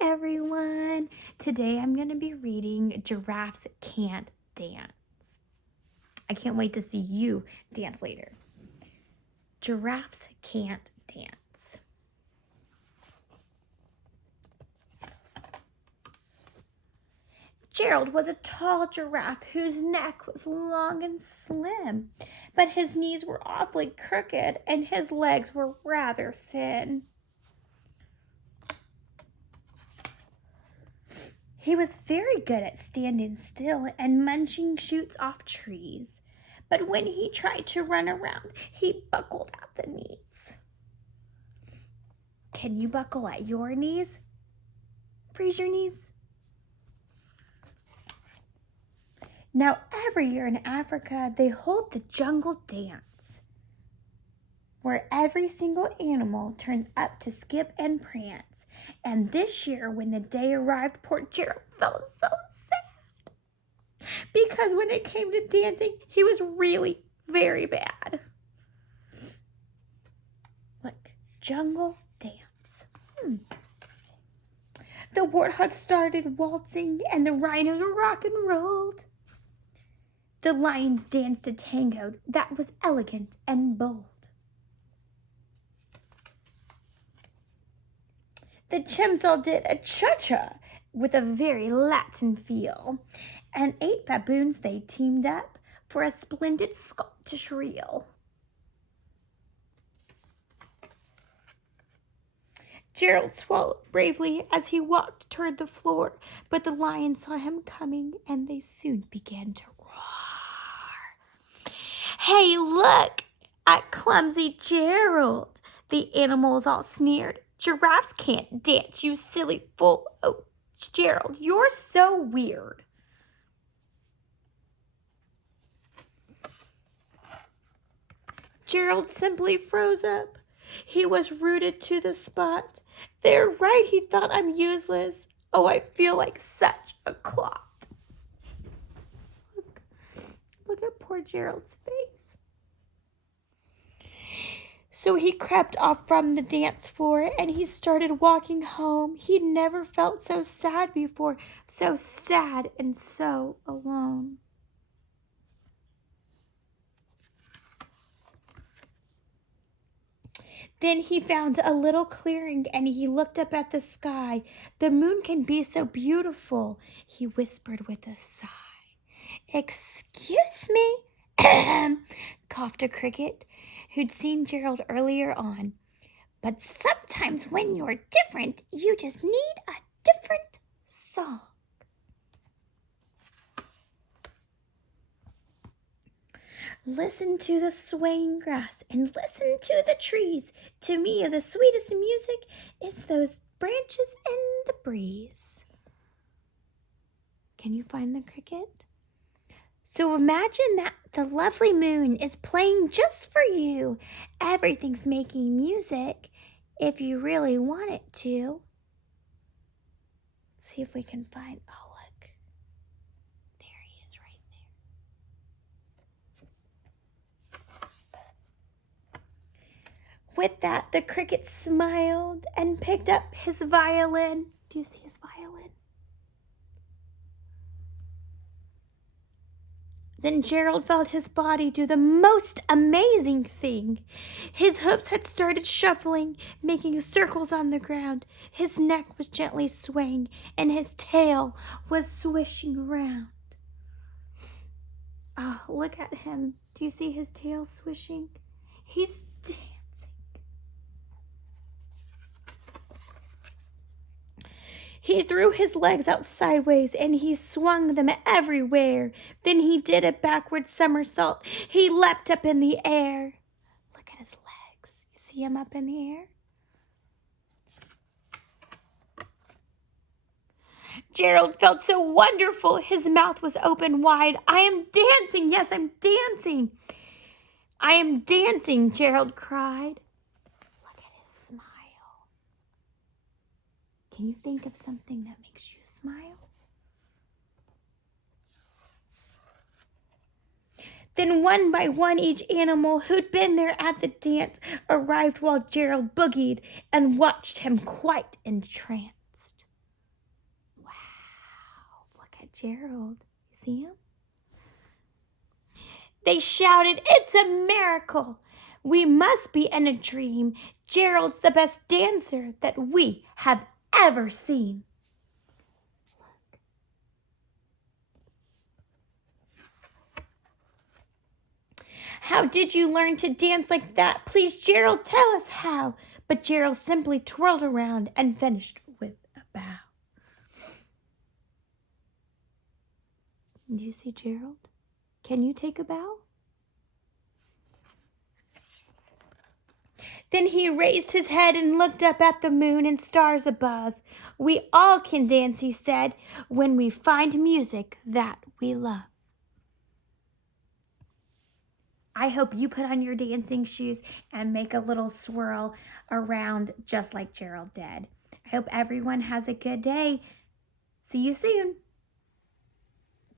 everyone! Today I'm going to be reading Giraffes Can't Dance. I can't wait to see you dance later. Giraffes Can't Dance. Gerald was a tall giraffe whose neck was long and slim, but his knees were awfully crooked and his legs were rather thin. He was very good at standing still and munching shoots off trees, but when he tried to run around, he buckled at the knees. Can you buckle at your knees? Freeze your knees. Now, every year in Africa, they hold the jungle dance, where every single animal turns up to skip and prance. And this year, when the day arrived, poor Gerald felt so sad, because when it came to dancing, he was really very bad. Look, jungle dance. The warthogs started waltzing, and the rhinos rock and rolled. The lions danced a tango that was elegant and bold. The chimps all did a cha-cha with a very Latin feel, and 8 baboons they teamed up for a splendid Scottish reel. Gerald swallowed bravely as he walked toward the floor, but the lions saw him coming, and they soon began to roar. "Hey, look at clumsy Gerald!" The animals all sneered. "Giraffes can't dance, you silly fool. Oh, Gerald, you're so weird." Gerald simply froze up. He was rooted to the spot. "They're right," he thought, "I'm useless. Oh, I feel like such a clot." Look at poor Gerald's face. So he crept off from the dance floor and he started walking home. He'd never felt so sad before, so sad and so alone. Then he found a little clearing and he looked up at the sky. "The moon can be so beautiful," he whispered with a sigh. "Excuse me," coughed a cricket who'd seen Gerald earlier on. "But sometimes when you're different, you just need a different song." "Listen to the swaying grass and listen to the trees. To me, the sweetest music is those branches in the breeze." Can you find the cricket? So imagine that the lovely moon is playing just for you. Everything's making music if you really want it to. Let's see if we can find, oh look, there he is right there. With that, the cricket smiled and picked up his violin. Do you see his violin? Then Gerald felt his body do the most amazing thing. His hoofs had started shuffling, making circles on the ground. His neck was gently swaying, and his tail was swishing around. Oh, look at him. Do you see his tail swishing? He's dancing. He threw his legs out sideways and he swung them everywhere. Then he did a backward somersault. He leapt up in the air. Look at his legs. You see him up in the air? Gerald felt so wonderful. His mouth was open wide. "I am dancing. Yes, I'm dancing. I am dancing," Gerald cried. Can you think of something that makes you smile? Then one by one, each animal who'd been there at the dance arrived while Gerald boogied and watched him quite entranced. Gerald. You see him? They shouted, "It's a miracle! We must be in a dream. Gerald's the best dancer that we have ever seen." "How did you learn to dance like that? Please, Gerald, tell us how." But Gerald simply twirled around and finished with a bow. Do you see Gerald? Can you take a bow? Then he raised his head and looked up at the moon and stars above. "We all can dance," he said, "when we find music that we love." I hope you put on your dancing shoes and make a little swirl around just like Gerald did. I hope everyone has a good day. See you soon.